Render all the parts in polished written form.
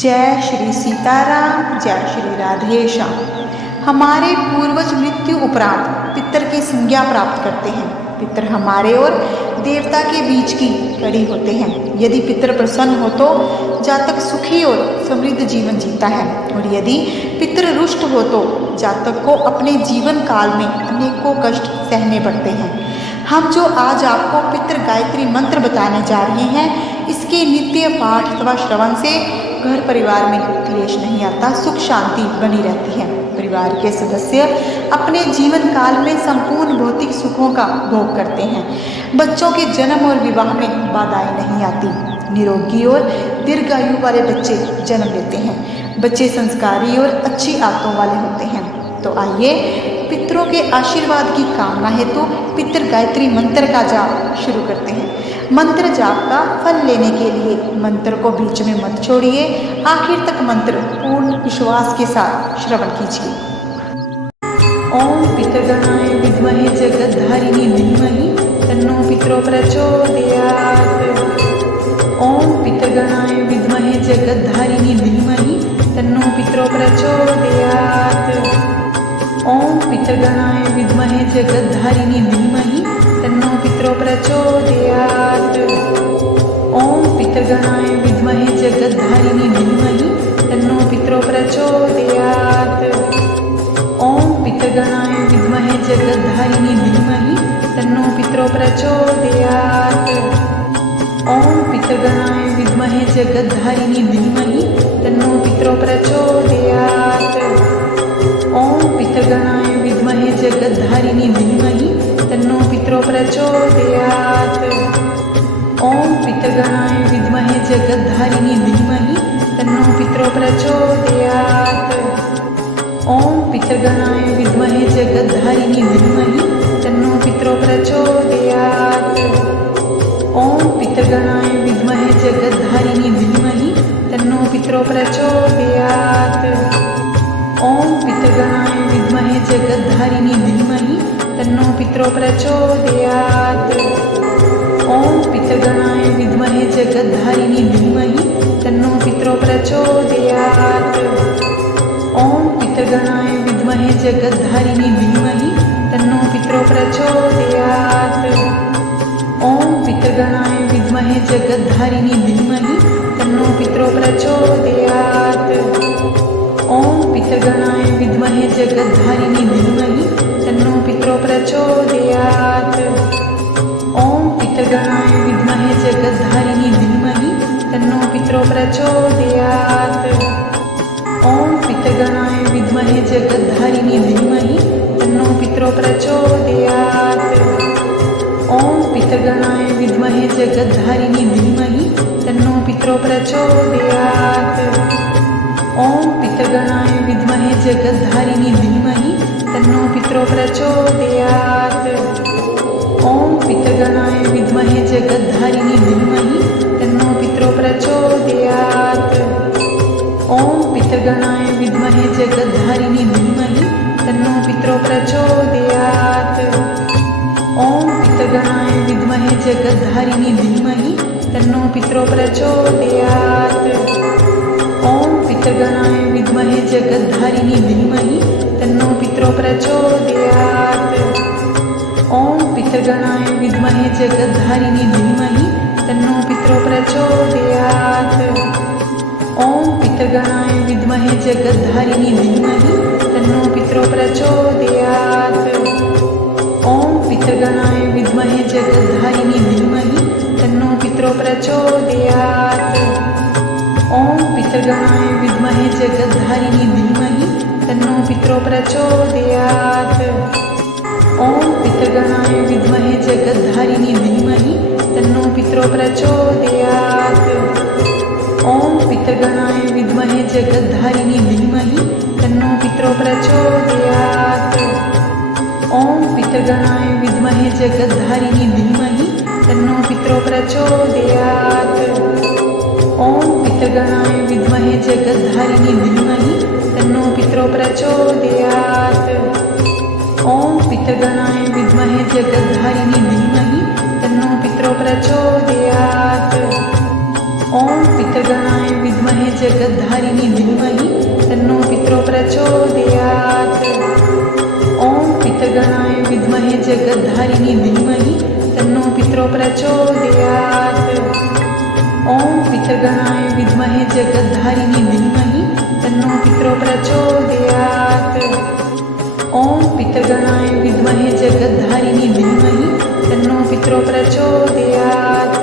जय श्री सीताराम, जय श्री राधेश्याम। हमारे पूर्वज मृत्यु उपरांत पितर की संज्ञा प्राप्त करते हैं। पितर हमारे और देवता के बीच की कड़ी होते हैं। यदि पितर प्रसन्न हो तो जातक सुखी और समृद्ध जीवन जीता है, और यदि पितर रुष्ट हो तो जातक को अपने जीवन काल में अनेकों कष्ट सहने पड़ते हैं। हम जो आज आपको पितृ गायत्री मंत्र बताने जा रहे हैं, इसके नित्य पाठ अथवा श्रवण से घर परिवार में क्लेश नहीं आता, सुख शांति बनी रहती है। परिवार के सदस्य अपने जीवन काल में संपूर्ण भौतिक सुखों का भोग करते हैं। बच्चों के जन्म और विवाह में बाधाएं नहीं आती। निरोगी और दीर्घायु वाले बच्चे जन्म लेते हैं। बच्चे संस्कारी और अच्छी आदतों वाले होते हैं। तो आइए पितरों के आशीर्वाद की कामना हेतु पितृ गायत्री मंत्र का जाप शुरू करते हैं। मंत्र जाप का फल लेने के लिए मंत्र को बीच में मत छोड़िए, आखिर तक मंत्र पूर्ण विश्वास के साथ श्रवण कीजिए। ओम पितृगणाय विद्महे जगद्धारिणी धीमहि तन्नो पितरो प्रचोदयात्। ओम पितृगणाय विद्महे जगद्धारिणी धीमहि तन्नो पितरो प्रचोदयात्। ओम पितृगणाय विद्महे जगद्धारिणी धीमहि तन्नो पितरो प्रचोदयात्। ओम पितृगणाय विद्महे जगद्धारिणी धीमहि तन्नो पितरो प्रचोदयात्। ओम पितृगणाय विद्महे जगद्धारिणी धीमहि तन्नो पितरो प्रचोदयात्। ओम पितृगणाय विद्महे जगद्धारिणी धीमहि तन्नो पितरो प्रचोदयात्। ओम पितृगणाय विद्महे जगद्धारिणी धीमहि तन्नो पितरो प्रचोदयात्। ओम पितृगणाय विद्महे जगद्धारिणी धीमहि तन्नो पितरो प्रचोदयात्। ओम पितृगणाय विद्महे जगद्धारिणी धीमहि तन्नो पितरो प्रचोदयात्। ओम पितृगणाय विद्महे जगद्धारिणी धीमहि तन्नो पितरो प्रचोदयात्। ओम पितृगणाय विद्महे जगद्धारिणी धीमहि तन्नो पितरो प्रचोदयात्। ओम पितृगणाय विद्महे जगद्धारिणी धीमहि तन्नो पितरो प्रचोदयात्। ओम पितृगणाय विद्महे जगद्धारिणी धीमहि तन्नो पितरो प्रचोदयात्। ओम पितृगणाय विद्महे जगद्धारिणी धीमहि तन्नो पितरो प्रचोदयात्। ओम पितृगणाय विद्महे जगद्धारिणी धीमहि तन्नो पितरो प्रचोदयात्। ओम पितृगणाय विद्महे जगद्धारिणी धीमहि तन्नो पितरो प्रचोदयात्। ओम पितृगणाय विद्महे जगद्धारिणी धीमहि तन्नो पितरो प्रचोदयात्। ओम पितृगणाय विद्महे जगद्धारिणी धीमहि तन्नो पितरो प्रचोदयात्। ओम पितृगणाय विद्महे जगद्धारिणी धीमहि तन्नो पितरो प्रचोदयात्। ओम पितृगणाय विद्महे जगद्धारिणी धीमहि तन्नो पितरो प्रचोदयात्। ओम पितृगणाय विद्महे जगद्धारिणी धीमहि तन्नो पितरो प्रचोदयात्। ओम पितृगणाय विद्महे जगद्धारिणी धीमहि तन्नो पितरो प्रचोदयात्। ओम पितृगणाय विद्महे जगद्धारिणी धीमहि तन्नो पितरो प्रचोदयात्। ओम पितृगणाय विद्महे जगद्धारिणी धीमहि तन्नो पितरो प्रचोदयात्। ओम पितृगणाय विद्महे जगद्धारिणी धीमहि तन्नो पितरो प्रचोदयात्। ओम पितृगणाय विद्महे जगद्धारिणी धीमहि तन्नो पितरो प्रचोदयात्। ओम पितृगणाय विद्महे जगद्धारिणी धीमहि तन्नो पितरो प्रचोदयात्। ओम पितृगणाय विद्महे जगद्धारिणी धीमहि तन्नो पितरो प्रचोदयात्। ओम पितृगणाय विद्महे जगद्धारिणी धीमहि तन्नो पितरो प्रचोदयात्। ओम पितृगणाय विद्महे जगद्धारिणी धीमहि तन्नो पितरो प्रचोदयात्। ओम पितृगणाय विद्महे जगद्धारिणी धीमहि तन्नो पितरो प्रचोदयात्। ओम पितृगणाय विद्महे जगद्धारिणी धीमहि तन्नो पितरो प्रचोदयात्। ओम पितृगणाय विद्महे विद्महे जगद्धारिणी धीमहि तन्नो पितरो प्रचोदयात्। ॐ पितृगणाय विद्महे जगद्धारिणी धीमहि तन्नो पितरो प्रचोदयात्। ॐ पितृगणाय विद्महे जगद्धारिणी धीमहि तन्नो पितरो प्रचोदयात्। ॐ पितृगणाय विद्महे जगद्धारिणी धीमहि तन्नो पितरो प्रचोदयात्।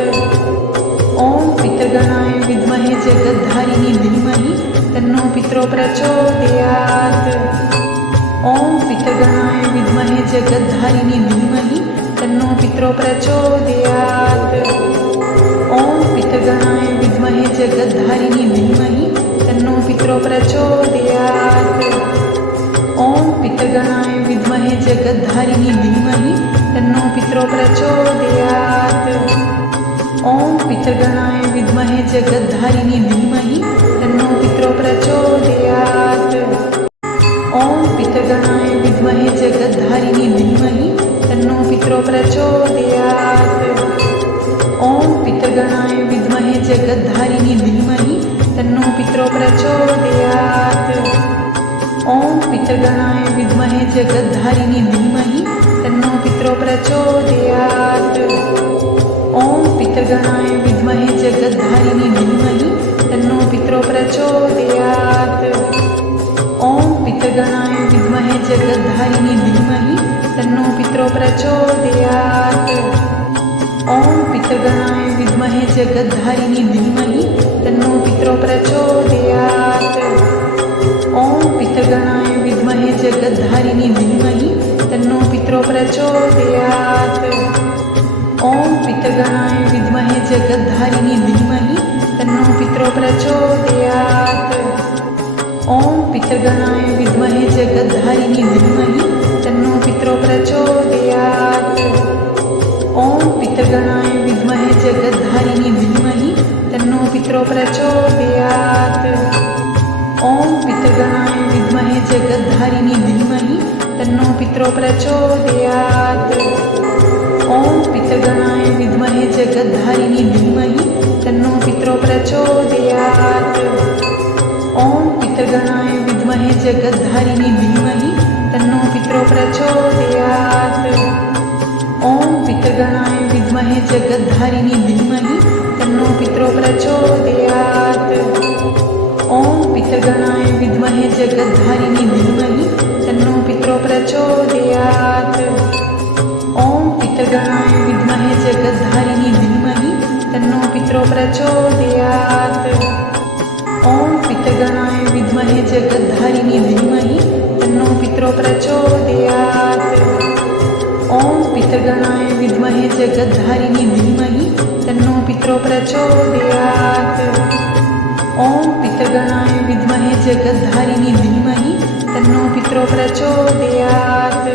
ॐ पितृगणाय विद्महे जगद्धारिणी धीमहि तन्नो पितरो प्रचोदयात्। ॐ पितृगणाय विद्महे जगद्धारिणी धीमहि तन्नो पितरो प्रचोदयात्। ॐ पितृगणाय विद्महे जगद्धारिणी धीमहि तन्नो पितरो प्रचोदयात्। ॐ पितृगणाय विद्महे जगद्धारिणी धीमहि तन्नो पितरो प्रचोदयात्। ॐ पितृगणाय विद्महे जगद्धारिणी धीमहि तन्नो पितरो प्रचोदयात्। ॐ पितृगणाय विद्महे जगद्धारिणी धीमहि तन्नो पितरो प्रचोदयात्। ॐ पितृगणाय विद्महे जगद्धारिणी धीमहि तन्नो पितरो प्रचोदयात्। ॐ पितृगणाय विद्महे जगद्धारिणी धीमहि तन्नो पितरो प्रचोदयात्। ॐ पितृगणाय विद्महे जगद्धारिणी धीमहि तन्नो पितरो प्रचोदयात्। ॐ पितृगणाय विद्महे जगद्धारिणी धीमहि तन्नो पितरो प्रचोदयात्। ॐ पितृगणाय विद्महे जगद्धारिणी धीमहि तन्नो पितरो प्रचोदयात्। ॐ पितृगणाय विद्महे जगद्धारिणी धीमहि तन्नो पितरो प्रचोदयात्। ॐ पितृगणाय विद्महे जगद्धारिणी धीमहि तन्नो पितरो प्रचोदयात्। ॐ पितृगणाय विद्महे जगद्धारिणी धीमहि तन्नो पितरो प्रचोदयात्। ॐ पितृगणाय विद्महे जगद्धारिणी धीमहि तन्नो पितरो प्रचोदयात्। ॐ पितृगणाय विद्महे जगद्धारिणी धीमहि तन्नो पितरो प्रचोदयात्। ॐ पितृगणाय विद्महे जगद्धारिणी धीमहि तन्नो पितरो प्रचोदयात्। ॐ पितृगणाय विद्महे जगद्धारिणी धीमहि तन्नो पितरो प्रचोदयात्। ॐ पितृगणाय विद्महे जगद्धारिणी धीमहि तन्नो पितरो प्रचोदयात्। ॐ पितृगणाय विद्महे जगद्धारिणी धीमहि तन्नो पितरो प्रचोदयात्। ॐ पितृगणाय विद्महे जगद्धारिणी धीमहि तन्नो पितरो प्रचोदयात्। ॐ पितृगणाय विद्महे जगद्धारिणी धीमहि तन्नो पितरो प्रचोदयात्। ॐ पितृगणाय विद्महे जगद्धारिणी धीमहि तन्नो पितरो प्रचोदयात्। ॐ पितृगणाय विद्महे जगद्धारिणी धीमहि तन्नो पितरो प्रचोदयात्।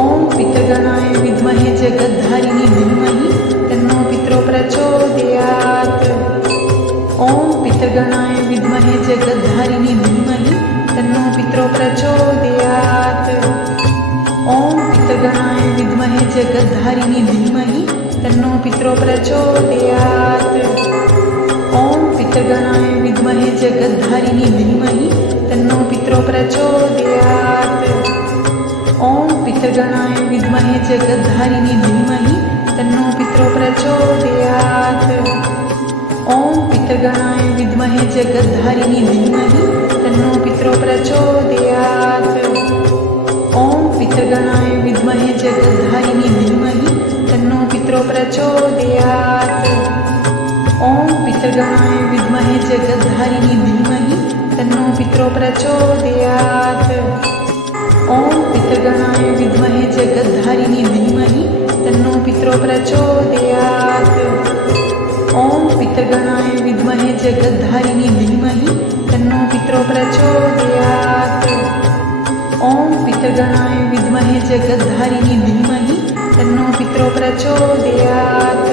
ॐ पितृगणाय विद्महे जगद्धारिणी धीमहि तन्नो पितरो प्रचोदयात्। ॐ पितृगणाय विद्महे जगद्धारिणी धीमहि तन्नो पितरो प्रचोदयात्। ॐ पितृगणाय विद्महे जगद्धारिणी धीमहि तन्नो पितरो प्रचोदयात्। ॐ पितृगणाय विद्महे जगद्धारिणी धीमहि तन्नो पितरो प्रचोदयात्। ॐ पितृगणाय विद्महे जगद्धारिणी धीमहि तन्नो पितरो प्रचोदयात्। ॐ पितृगणाय विद्महे जगद्धारिणी धीमहि तन्नो पितरो प्रचोदयात्। ॐ पितृगणाय विद्महे जगद्धारिणी धीमहि तन्नो पितरो प्रचोदयात्। ॐ पितृगणाय विद्महे जगद्धारिणी धीमहि तन्नो पितरो प्रचोदयात्। ॐ पितृगणाय विद्महे जगद्धारिणी धीमहि तन्नो पितरो प्रचोदयात्। ॐ पितृगणाय विद्महे जगद्धारिणी धीमहि तन्नो पितरो प्रचोदयात्। ॐ पितृगणाय विद्महे जगद्धारिणी धीमहि तन्नो पितरो प्रचोदयात्।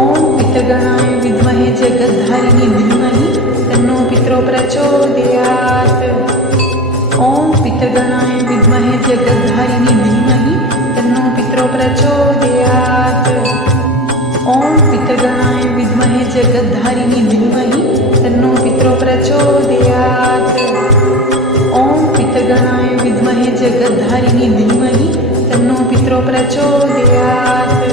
ॐ पितृगणाय विद्महे जगद्धारिणी धीमहि तन्नो पितरो प्रचोदयात्। ॐ पितृगणाय विद्महे जगद्धारिणी धीमहि तन्नो पितरो प्रचोदयात्। ॐ पितृगणाय विद्महे जगद्धारिणी धीमहि तन्नो पितरो प्रचोदयात्। ॐ पितृगणाय विद्महे जगद्धारिणी धीमहि तन्नो पितरो प्रचोदयात्।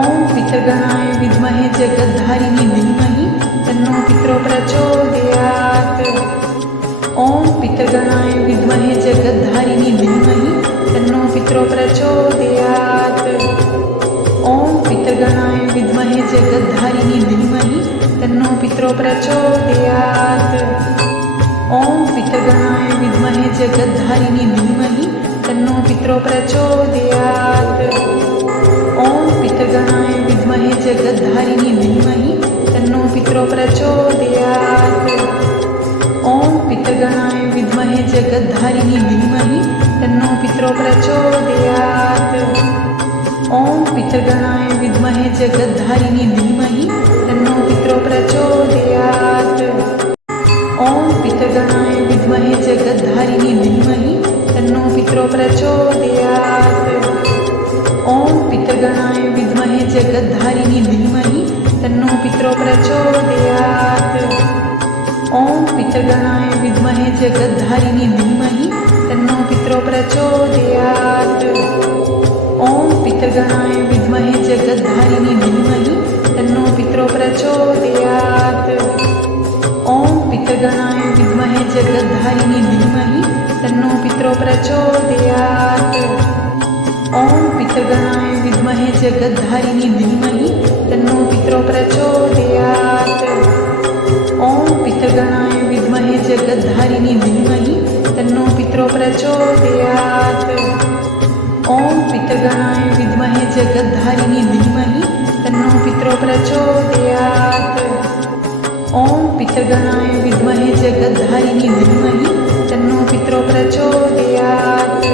ॐ पितृगणाय विद्महे जगद्धारिणी धीमहि तन्नो पितरो प्रचोदयात्। ॐ पितृगणाय विद्महे जगद्धारिणी धीमहि तन्नो पितरो प्रचोदयात्। ॐ पितृगणाय विद्महे जगद्धारिणी धीमहि तन्नो पितरो प्रचोदयात्। ॐ पितृगणाय विद्महे जगद्धारिणी धीमहि तन्नो पितरो प्रचोदयात्। ॐ पितृगणाय विद्महे जगद्धारिणी धीमहि तन्नो पितरो प्रचोदयात्। ॐ पितृगणाय विद्महे जगद्धारिणी धीमहि तन्नो पितरो प्रचोदयात्। ॐ पितृगणाय विद्महे जगद्धारिणी धीमहि तन्नो पितरो प्रचोदयात्। ॐ पितृगणाय विद्महे जगद्धारिणी धीमहि तन्नो पितरो प्रचोदयात्। ॐ पितृगणाय विद्महे जगद्धारिणी धीमहि तन्नो पितरो प्रचोदयात्। ॐ पितृगणाय विद्महे जगद्धारिणी धीमहि तन्नो पितरो प्रचोदयात्। ॐ पितृगणाय विद्महे जगद्धारिणी धीमहि तन्नो पितरो प्रचोदयात्। ॐ पितृगणाय विद्महे जगद्धारिणी धीमहि तन्नो पितरो प्रचोदयात्। ॐ पितृगणाय विद्महे जगद्धारिणी धीमहि तन्नो पितरो प्रचोदयात्। ॐ पितृगणाय विद्महे जगद्धारिणी धीमहि तन्नो पितरो प्रचोदयात्। ॐ पितृगणाय विद्महे जगद्धारिणी धीमहि तन्नो पितरो प्रचोदयात्। ॐ पितृगणाय विद्महे जगद्धारिणी धीमहि तन्नो पितरो प्रचोदयात्।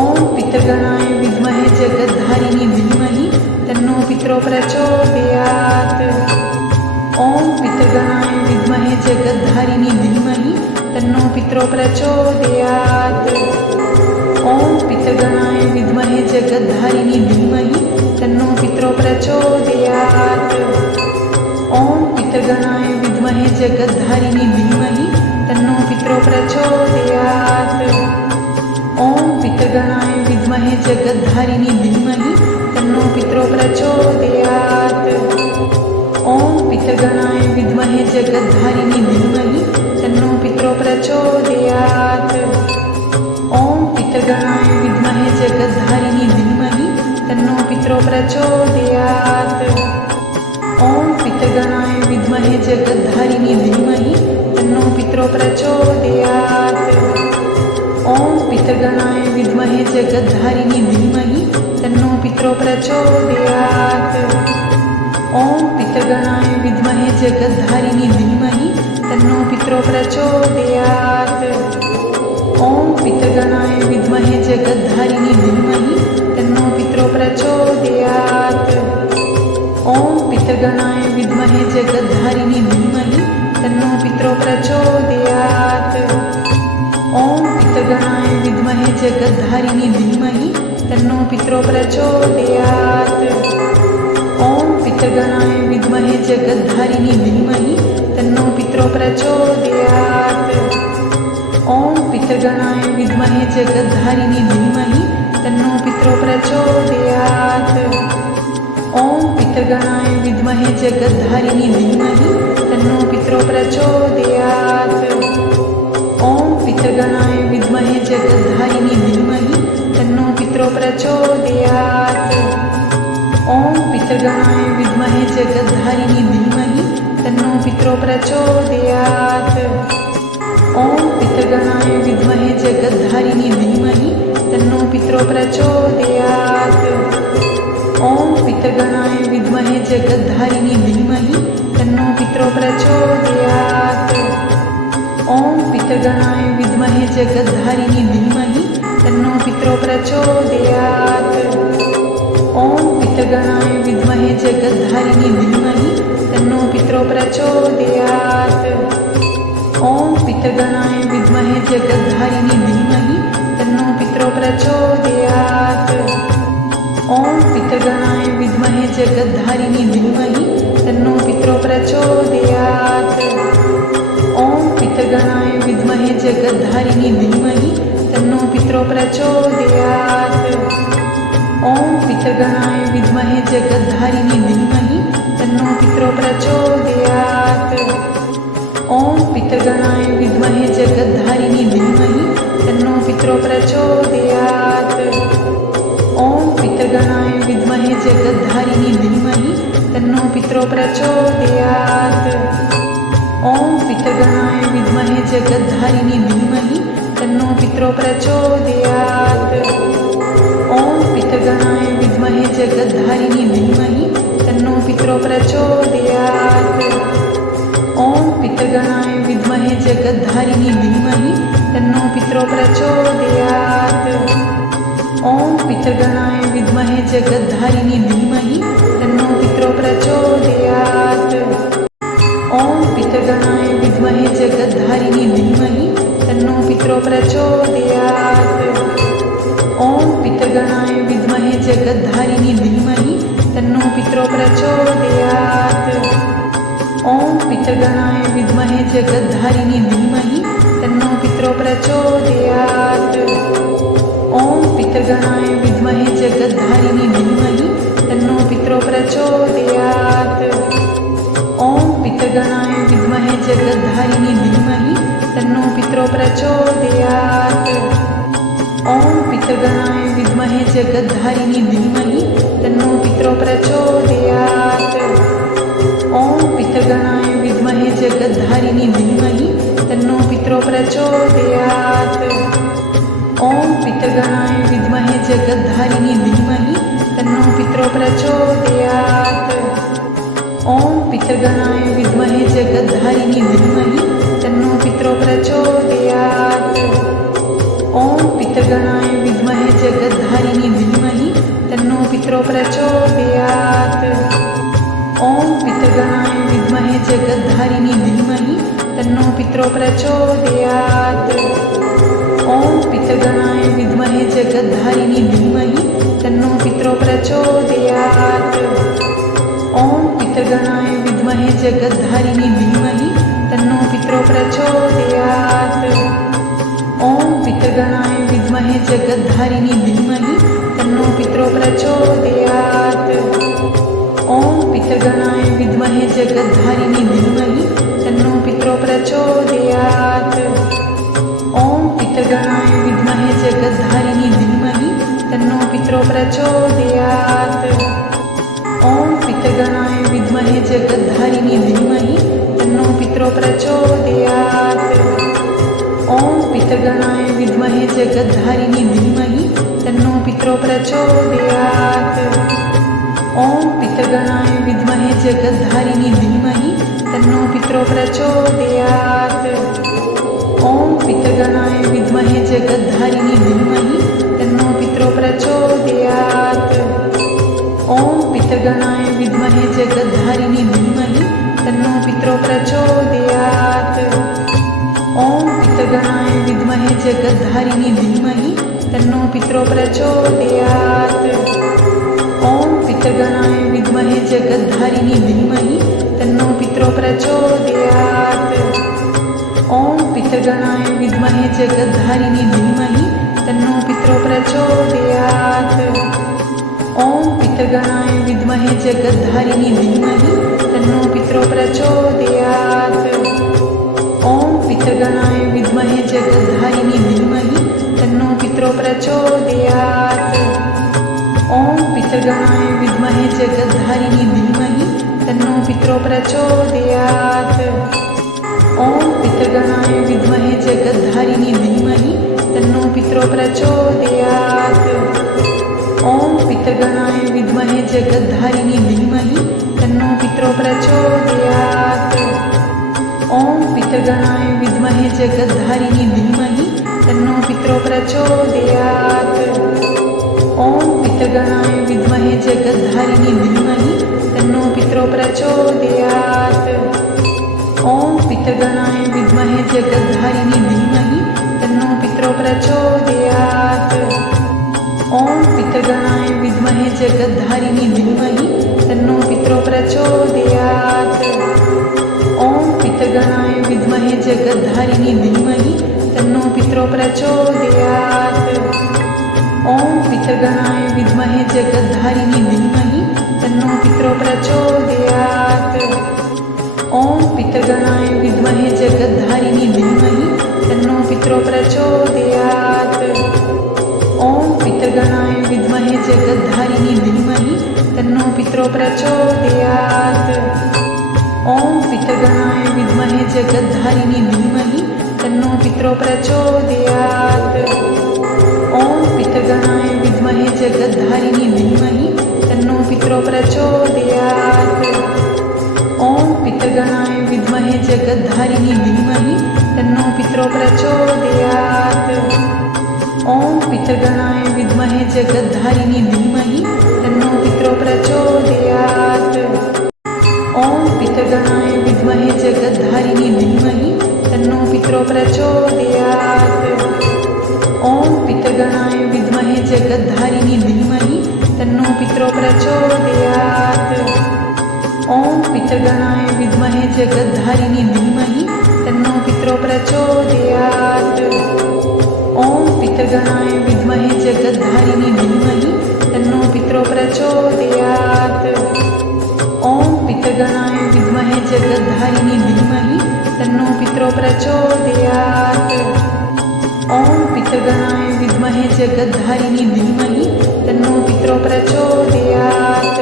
ॐ पितृगणाय विद्महे जगद्धारिणी धीमहि तन्नो पितरो प्रचोदयात्। ॐ पितृगणाय विद्महे जगद्धारिणी धीमहि तन्नो पितरो प्रचोदयात्। ॐ पितृगणाय विद्महे जगद्धारिणी धीमहि तन्नो पितरो प्रचोदयात्। ॐ पितृगणाय विद्महे जगद्धारिणी धीमहि तन्नो पितरो प्रचोदयात्। ॐ पितृगणाय विद्महे जगद्धारिणी धीमहि तन्नो पितरो प्रचोदयात्। ॐ पितृगणाय विद्महे जगद्धारिणी धीमहि तन्नो पितरो प्रचोदयात्। ॐ पितृगणाय विद्महे जगद्धारिणी धीमहि तन्नो पितरो प्रचोदयात्। ॐ पितृगणाय विद्महे जगद्धारिणी धीमहि तन्नो पितरो प्रचोदयात्। ॐ पितृगणाय विद्महे जगद्धारिणी धीमहि तन्नो पितरो प्रचोदयात्। ॐ पितृगणाय विद्महे जगद्धारिणी धीमहि तन्नो पितरो प्रचोदयात्। ॐ पितृगणाय विद्महे जगद्धारिणी धीमहि तन्नो पितरो प्रचोदयात्। ॐ पितृगणाय विद्महे जगद्धारिणी धीमहि तन्नो पितरो प्रचोदयात्। ॐ पितृगणाय विद्महे जगद्धारिणी धीमहि तन्नो पितरो प्रचोदयात्। ॐ पितृगणाय विद्महे जगद्धारिणी धीमहि तन्नो पितरो प्रचोदयात्। ॐ पितृगणाय विद्महे जगद्धारिणी धीमहि तन्नो पितरो प्रचोदयात्। ॐ पितृगणाय विद्महे जगद्धारिणी धीमहि तन्नो पितरो प्रचोदयात्। ॐ पितृगणाय विद्महे जगद्धारिणी धीमहि तन्नो पितरो प्रचोदयात्। ॐ पितृगणाय विद्महे जगद्धारिणी धीमहि तन्नो पितरो प्रचोदयात्। ॐ पितृगणाय विद्महे जगद्धारिणी धीमहि तन्नो पितरो प्रचोदयात्। ॐ पितृगणाय विद्महे जगद्धारिणी धीमहि तन्नो पितरो प्रचोदयात्। ॐ पितृगणाय विद्महे जगद्धारिणी धीमहि तन्नो पितरो प्रचोदयात्। ॐ पितृगणाय विद्महे जगद्धारिणी धीमहि तन्नो पितरो प्रचोदयात्। ॐ पितृगणाय विद्महे जगद्धारिणी धीमहि तन्नो पितरो प्रचोदयात्। ॐ पितृगणाय विद्महे विद्महे जगद्धारिणी धीमहि तन्नो पितरो प्रचोदयात्। ॐ पितृगणाय विद्महे जगद्धारिणी धीमहि तन्नो पितरो प्रचोदयात्। ॐ पितृगणाय विद्महे जगद्धारिणी धीमहि तन्नो पितरो प्रचोदयात्। ॐ पितृगणाय विद्महे जगद्धारिणी धीमहि तन्नो पितरो प्रचोदयात्। ॐ पितृगणाय विद्महे जगद्धारिणी धीमहि तन्नो पितरो प्रचोदयात्। ॐ पितृगणाय विद्महे जगद्धारिणी धीमहि तन्नो पितरो प्रचोदयात्। ॐ पितृगणाय विद्महे जगद्धारिणी धीमहि तन्नो पितरो प्रचोदयात्। ॐ पितृगणाय विद्महे जगद्धारिणी धीमहि तन्नो पितरो प्रचोदयात्। ॐ पितृगणाय विद्महे जगद्धारिणी धीमहि तन्नो पितरो प्रचोदयात्। ॐ पितृगणाय विद्महे जगद्धारिणी धीमहि तन्नो पितरो प्रचोदयात्। ॐ पितृगणाय विद्महे जगद्धारिणी धीमहि तन्नो पितरो प्रचोदयात्। ॐ पितृगणाय विद्महे जगद्धारिणी धीमहि तन्नो पितरो प्रचोदयात्। ॐ पितृगणाय विद्महे जगद्धारिणी धीमहि तन्नो पितरो प्रचोदयात्। ॐ पितृगणाय विद्महे जगद्धारिणी धीमहि तन्नो पितरो प्रचोदयात्। ॐ पितृगणाय विद्महे जगद्धारिणी धीमहि तन्नो पितरो प्रचोदयात्। ॐ पितृगणाय विद्महे जगद्धारिणी धीमहि तन्नो पितरो प्रचोदयात्। ॐ पितृगणाय विद्महे जगद्धारिणी धीमहि तन्नो पितरो प्रचोदयात्। ॐ पितृगणाय विद्महे जगद्धारिणी धीमहि तन्नो पितरो प्रचोदयात्। ॐ पितृगणाय विद्महे जगद्धारिणी धीमहि तन्नो पितरो प्रचोदयात्। ॐ पितृगणाय विद्महे जगद्धारिणी धीमहि तन्नो पितरो प्रचोदयात्। ॐ पितृगणाय विद्महे जगद्धारिणी धीमहि तन्नो पितरो प्रचोदयात्। ॐ पितृगणाय विद्महे जगद्धारिणी धीमहि तन्नो पितरो प्रचोदयात्। ॐ पितृगणाय विद्महे जगद्धारिणी धीमहि तन्नो पितरो प्रचोदयात्। ॐ पितृगणाय विद्महे जगद्धारिणी धीमहि तन्नो पितरो प्रचोदयात्। ॐ पितृगणाय विद्महे जगद्धारिणी धीमहि तन्नो पितरो प्रचोदयात्। ॐ पितृगणाय विद्महे जगद्धारिणी धीमहि तन्नो पितरो प्रचोदयात्। ॐ पितृगणाय विद्महे जगद्धारिणी धीमहि तन्नो पितरो प्रचोदयात्। ॐ पितृगणाय विद्महे जगद्धारिणी धीमहि तन्नो पितरो प्रचोदयात्। ॐ पितृगणाय विद्महे जगद्धारिणी धीमहि तन्नो पितरो प्रचोदयात्। ॐ पितृगणाय विद्महे जगद्धारिणी धीमहि तन्नो पितरो प्रचोदयात्। ॐ पितृगणाय विद्महे जगद्धारिणी धीमहि तन्नो पितरो प्रचोदयात्। ॐ पितृगणाय विद्महे जगद्धारिणी धीमहि तन्नो पितरो प्रचोदयात्। ॐ पितृगणाय विद्महे जगद्धारिणी धीमहि तन्नो पितरो प्रचोदयात्। ॐ पितृगणाय विद्महे जगद्धारिणी धीमहि तन्नो पितरो प्रचोदयात्। ॐ पितृगणाय विद्महे जगद्धारिणी धीमहि तन्नो पितरो प्रचोदयात्। ॐ पितृगणाय विद्महे जगद्धारिणी धीमहि तन्नो पितरो प्रचोदयात्। ॐ पितृगणाय विद्महे जगद्धारिणी धीमहि तन्नो पितरो प्रचोदयात्। ॐ पितृगणाय विद्महे जगद्धारिणी धीमहि तन्नो पितरो प्रचोदयात्। ॐ पितृगणाय विद्महे जगद्धारिणी धीमहि तन्नो पितरो प्रचोदयात्। ॐ पितृगणाय विद्महे जगद्धारिणी धीमहि तन्नो पितरो प्रचोदयात्। ॐ पितृगणाय विद्महे जगद्धारिणी धीमहि तन्नो पितरो प्रचोदयात्। ॐ पितृगणाय विद्महे जगद्धारिणी धीमहि तन्नो पितरो प्रचोदयात्। ॐ पितृगणाय विद्महे जगद्धारिणी धीमहि तन्नो पितरो प्रचोदयात्। ॐ पितृगणाय विद्महे जगद्धारिणी धीमहि तन्नो पितरो प्रचोदयात्। ॐ पितृगणाय विद्महे जगद्धारिणी धीमहि तन्नो पितरो प्रचोदयात्। ॐ पितृगणाय विद्महे जगद्धारिणी धीमहि तन्नो पितरो प्रचोदयात्। ॐ पितृगणाय विद्महे जगद्धारिणी धीमहि तन्नो पितरो प्रचोदयात्। ॐ पितृगणाय विद्महे जगद्धारिणी धीमहि तन्नो पितरो प्रचोदयात्। ॐ पितृगणाय विद्महे जगद्धारिणी धीमहि तन्नो पितरो प्रचोदयात्। ॐ पितृगणाय विद्महे जगद्धारिणी धीमहि तन्नो पितरो प्रचोदयात्। ॐ पितृगणाय विद्महे जगद्धारिणी धीमहि तन्नो पितरो प्रचोदयात्। ॐ पितृगणाय विद्महे जगद्धारिणी धीमहि तन्नो पितरो प्रचोदयात्। ॐ पितृगणाय विद्महे जगद्धारिणी धीमहि तन्नो पितरो प्रचोदयात्। ॐ पितृगणाय विद्महे जगद्धारिणी धीमहि तन्नो पितरो प्रचोदयात्। ॐ पितृगणाय विद्महे जगद्धारिणी धीमहि तन्नो पितरो प्रचोदयात्। ॐ पितृगणाय विद्महे जगद्धारिणी धीमहि तन्नो पितरो प्रचोदयात्।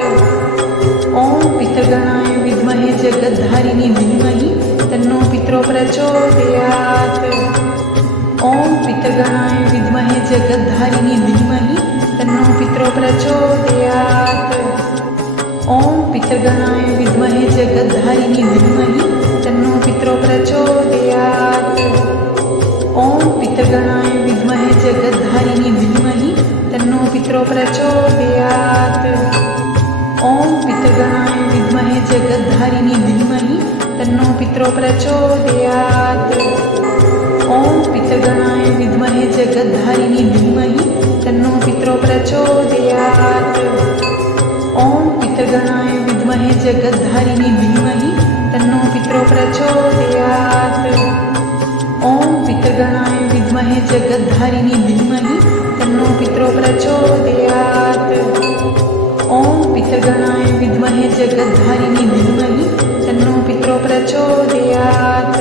ॐ पितृगणाय विद्महे जगद्धारिणी धीमहि तन्नो पितरो प्रचोदयात्। ॐ पितृगणाय विद्महे जगद्धारिणी धीमहि तन्नो पितरो प्रचोदयात्। ॐ पितृगणाय विद्महे जगद्धारिणी धीमहि तन्नो पितरो प्रचोदयात्। ॐ पितृगणाय विद्महे जगद्धारिणी धीमहि तन्नो पितरो प्रचोदयात्। ॐ पितृगणाय विद्महे जगद्धारिणी धीमहि तन्नो पितरो प्रचोदयात्। ॐ पितृगणाय विद्महे जगद्धारिणी धीमहि तन्नो पितरो प्रचोदयात्। ॐ पितृगणाय विद्महे जगद्धारिणी धीमहि तन्नो पितरो प्रचोदयात्। ॐ पितृगणाय विद्महे जगद्धारिणी धीमहि तन्नो पितरो प्रचोदयात्। ॐ पितृगणाय विद्महे जगद्धारिणी धीमहि तन्नो पितरो प्रचोदयात्।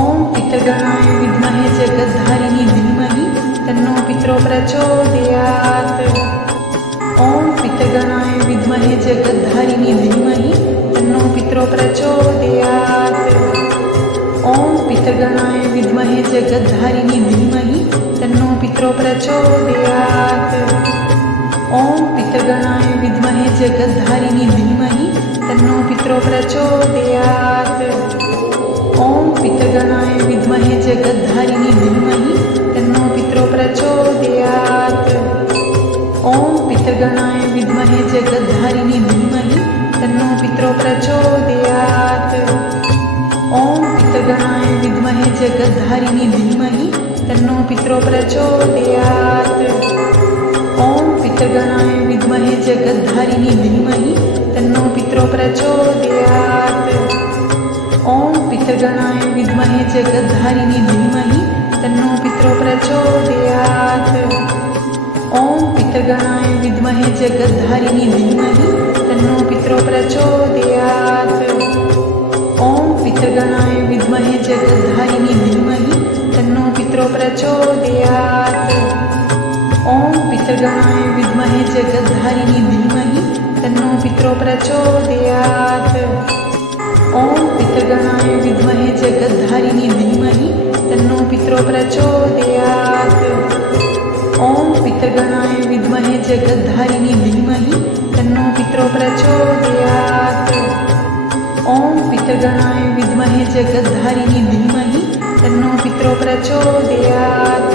ॐ पितृगणाय विद्महे जगद्धारिणी धीमहि तन्नो पितरो प्रचोदयात्। ॐ पितृगणाय विद्महे जगद्धारिणी धीमहि तन्नो पितरो प्रचोदयात्। ॐ पितृगणाय विद्महे जगद्धारिणी धीमहि तन्नो पितरो प्रचोदयात्। ॐ पितृगणाय विद्महे जगद्धारिणी धीमहि तन्नो पितरो प्रचोदयात्। ॐ पितृगणाय विद्महे जगद्धारिणी धीमहि तन्नो पितरो प्रचोदयात्। ॐ पितृगणाय विद्महे जगद्धारिणी धीमहि तन्नो पितरो प्रचोदयात्। ॐ पितृगणाय विद्महे जगद्धारिणी धीमहि तन्नो पितरो प्रचोदयात्। ॐ पितृगणाय विद्महे जगद्धारिणी धीमहि तन्नो पितरो प्रचोदयात्। ॐ पितृगणाय विद्महे जगद्धारिणी धीमहि तन्नो पितरो प्रचोदयात्। ॐ पितृगणाय विद्महे जगद्धारिणी धीमहि तन्नो पितरो प्रचोदयात्। ॐ पितृगणाय विद्महे जगद्धारिणी धीमहि तन्नो पितरो प्रचोदयात्। ॐ पितृगणाय विद्महे जगद्धारिणी धीमहि तन्नो पितरो प्रचोदयात्। ॐ पितृगणाय विद्महे जगद्धारिणी धीमहि तन्नो पितरो प्रचोदयात्। ॐ पितृगणाय विद्महे जगद्धारिणी धीमहि तन्नो पितरो प्रचोदयात्। ॐ पितृगणाय विद्महे जगद्धारिणी धीमहि तन्नो पितरो प्रचोदयात्।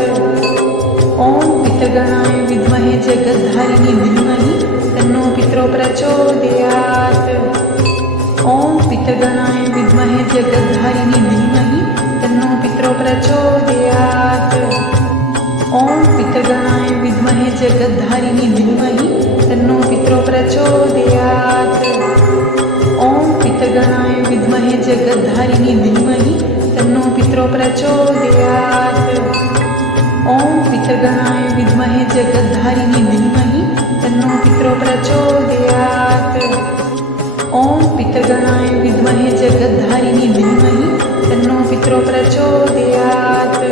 ॐ पितृगणाय विद्महे जगद्धारिणी धीमहि तन्नो पितरो प्रचोदयात्। ॐ पितृगणाय विद्महे जगद्धारिणी धीमहि तन्नो पितरो प्रचोदयात्। ॐ पितृगणाय विद्महे जगद्धारिणी धीमहि तन्नो पितरो प्रचोदयात्। ॐ पितृगणाय विद्महे जगद्धारिणी धीमहि तन्नो पितरो प्रचोदयात्। ॐ पितृगणाय विद्महे जगद्धारिणी धीमहि तन्नो पितरो प्रचोदयात्। ॐ पितृगणाय विद्महे जगद्धारिणी धीमहि तन्नो पितरो प्रचोदयात्।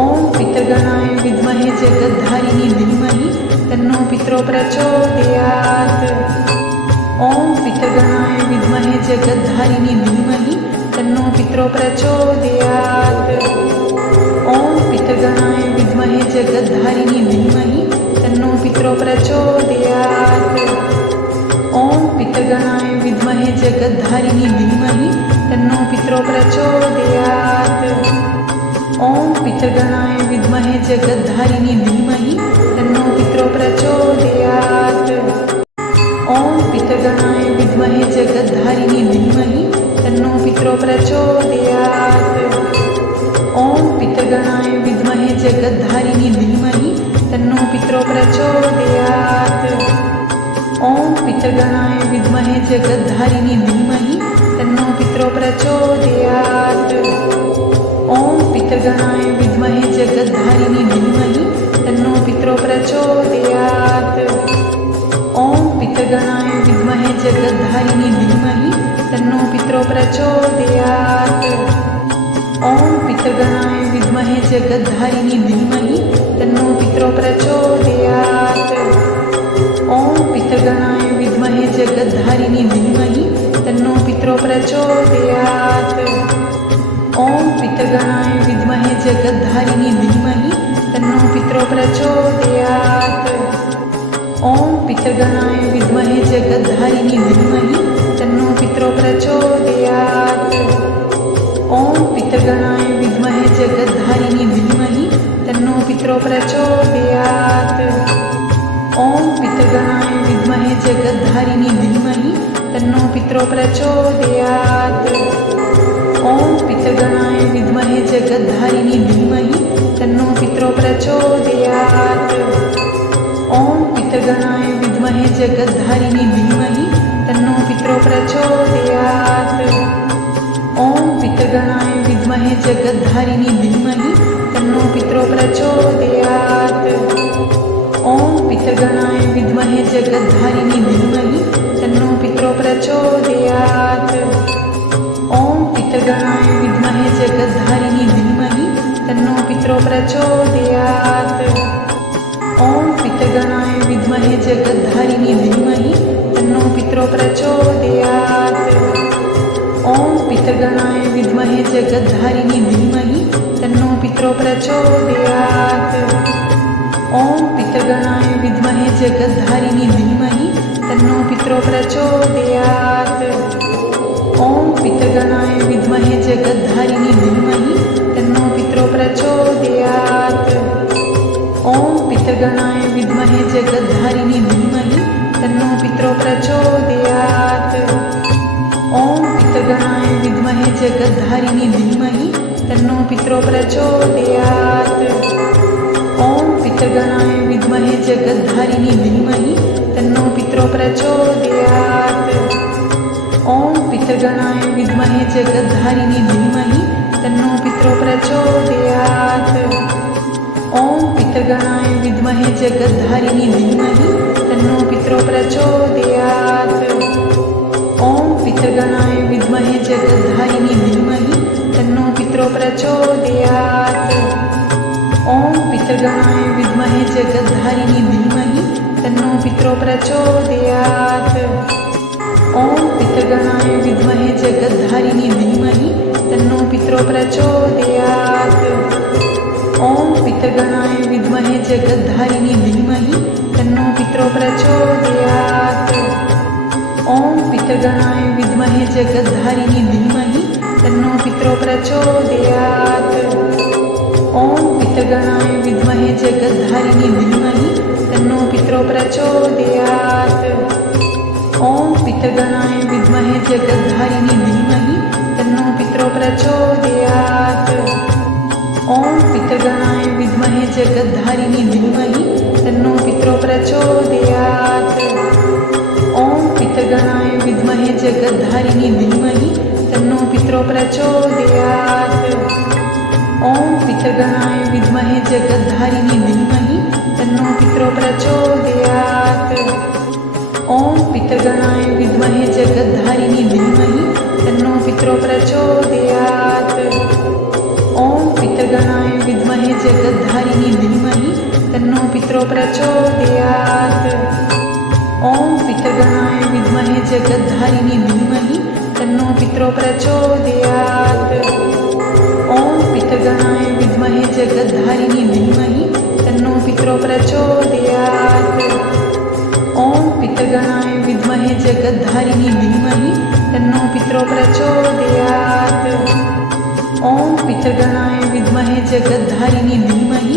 ॐ पितृगणाय विद्महे जगद्धारिणी धीमहि तन्नो पितरो प्रचोदयात्। ॐ पितृगणाय विद्महे जगद्धारिणी धीमहि तन्नो पितरो प्रचोदयात्। ॐ पितृगणाय विद्महे जगद्धारिणी धीमहि तन्नो पितरो प्रचोदयात्। ॐ पितृगणाय विद्महे जगद्धारिणी धीमहि तन्नो पितरो प्रचोदयात्। ॐ पितृगणाय विद्महे जगद्धारिणी धीमहि तन्नो पितरो प्रचोदयात्। ॐ पितृगणाय विद्महे जगद्धारिणी धीमहि तन्नो पितरो प्रचोदयात्। ॐ पितृगणाय विद्महे जगद्धारिणी धीमहि तन्नो पितरो प्रचोदयात्। ॐ पितृगणाय विद्महे जगद्धारिणी धीमहि तन्नो पितरो प्रचोदयात्। ॐ पितृगणाय विद्महे जगद्धारिणी धीमहि तन्नो पितरो प्रचोदयात्। ॐ पितृगणाय विद्महे जगद्धारिणी धीमहि तन्नो पितरो प्रचोदयात्। ॐ पितृगणाय विद्महे जगद्धारिणी धीमहि तन्नो पितरो प्रचोदयात्। ॐ पितृगणाय विद्महे जगद्धारिणी धीमहि तन्नो पितरो प्रचोदयात्। ॐ पितृगणाय विद्महे जगद्धारिणी धीमहि तन्नो पितरो प्रचोदयात्। ॐ पितृगणाय विद्महे जगद्धारिणी धीमहि तन्नो पितरो प्रचोदयात्। ॐ पितृगणाय विद्महे जगद्धारिणी धीमहि तन्नो पितरो प्रचोदयात्। ॐ पितृगणाय विद्महे जगद्धारिणी धीमहि तन्नो पितरो प्रचोदयात्। ॐ पितृगणाय विद्महे जगद्धारिणी धीमहि तन्नो पितरो प्रचोदयात्। ॐ पितृगणाय विद्महे जगद्धारिणी धीमहि तन्नो पितरो प्रचोदयात्। ॐ पितृगणाय विद्महे जगद्धारिणी धीमहि तन्नो पितरो प्रचोदयात्। ॐ पितृगणाय विद्महे जगद्धारिणी धीमहि तन्नो पितरो प्रचोदयात्। ॐ पितृगणाय विद्महे जगद्धारिणी धीमहि तन्नो पितरो प्रचोदयात्। ॐ पितृगणाय विद्महे जगद्धारिणी धीमहि तन्नो पितरो प्रचोदयात्। ॐ पितृगणाय विद्महे जगद्धारिणी धीमहि तन्नो पितरो प्रचोदयात्। ॐ पितृगणाय विद्महे जगद्धारिणी धीमहि तन्नो पितरो प्रचोदयात्। ॐ पितृगणाय विद्महे जगद्धारिणी धीमहि तन्नो पितरो प्रचोदयात्। ॐ पितृगणाय विद्महे जगद्धारिणी धीमहि तन्नो पितरो प्रचोदयात्। ॐ पितृगणाय विद्महे जगद्धारिणी धीमहि तन्नो पितरो प्रचोदयात्। ॐ पितृगणाय विद्महे जगद्धारिणी धीमहि तन्नो पितरो प्रचोदयात्। ॐ पितृगणाय विद्महे जगद्धारिणी धीमहि तन्नो पितरो प्रचोदयात्। ॐ पितृगणाय विद्महे जगद्धारिणी धीमहि तन्नो पितरो प्रचोदयात्। ॐ पितृगणाय विद्महे जगद्धारिणी धीमहि तन्नो पितरो प्रचोदयात्। ॐ पितृगणाय विद्महे जगद्धारिणी धीमहि तन्नो पितरो प्रचोदयात्। ॐ पितृगणाय विद्महे जगद्धारिणी धीमहि तन्नो पितरो प्रचोदयात्। ॐ पितृगणाय विद्महे जगद्धारिणी धीमहि तन्नो पितरो प्रचोदयात्। ॐ पितृगणाय विद्महे जगद्धारिणी धीमहि तन्नो पितरो प्रचोदयात्। ॐ पितृगणाय विद्महे जगद्धारिणी धीमहि तन्नो पितरो प्रचोदयात्। ॐ पितृगणाय विद्महे जगद्धारिणी धीमहि तन्नो पितरो प्रचोदयात्। ॐ पितृगणाय विद्महे विद्महे जगद्धारिणी धीमहि तन्नो पितरो प्रचोदयात्। ॐ पितृगणाय विद्महे जगद्धारिणी धीमहि तन्नो पितरो प्रचोदयात्। ॐ पितृगणाय विद्महे जगद्धारिणी धीमहि तन्नो पितरो प्रचोदयात्। ॐ पितृगणाय विद्महे जगद्धारिणी धीमहि तन्नो पितरो प्रचोदयात्। ॐ पितृगणाय विद्महे जगद्धारिणी धीमहि तन्नो पितरो प्रचोदयात्। ॐ पितृगणाय विद्महे जगद्धारिणी धीमहि तन्नो पितरो प्रचोदयात्। ॐ पितृगणाय विद्महे जगद्धारिणी धीमहि तन्नो पितरो प्रचोदयात्। ॐ पितृगणाय विद्महे जगद्धारिणी धीमहि तन्नो पितरो प्रचोदयात्। ॐ पितृगणाय विद्महे जगद्धारिणी धीमहि